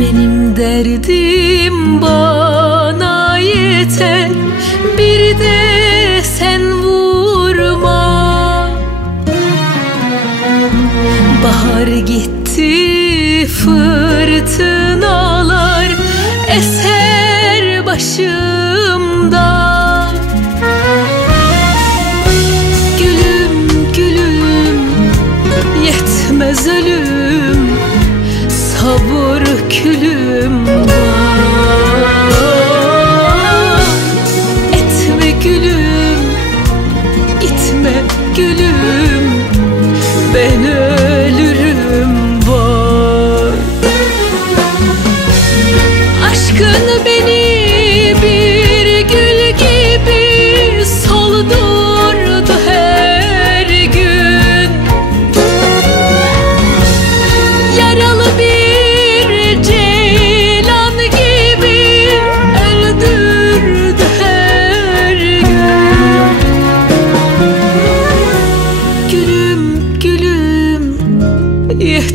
Benim derdim bana yeter. Bir de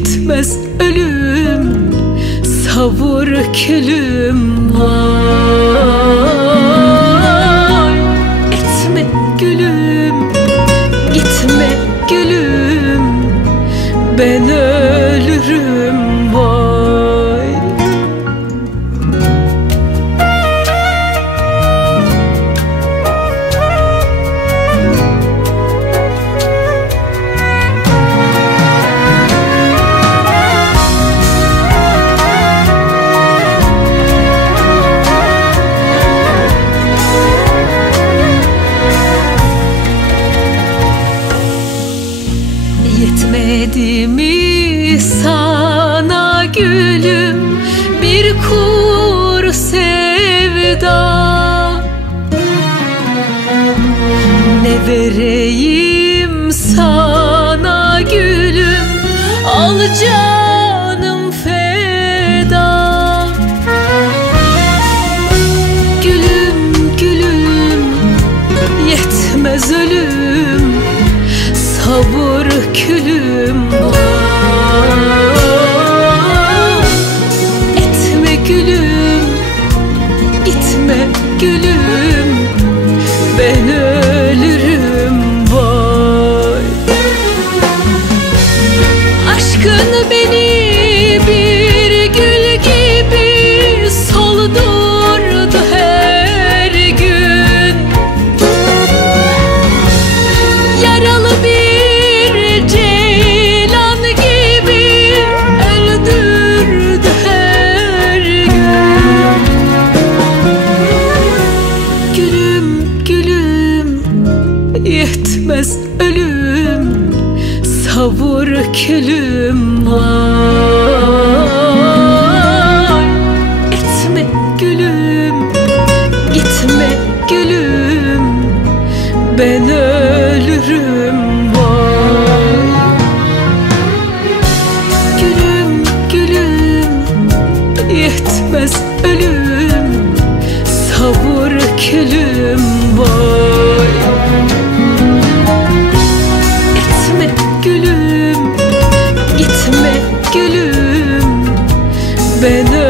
yetmez ölüm Savur külüm var mi sana gülüm bir kur sevda. Ne vereyim sana gülüm al canım feda. Gülüm gülüm yetmez ölüm Sabır gülüm Ben ölürüm vay. Aşkın beni bir yetmez ölüm Savur külüm var. Etme gülüm gitme gülüm Ben ölürüm vay Gülüm gülüm yetmez ölüm Savur külüm vay gitme gülüm Ben ölürüm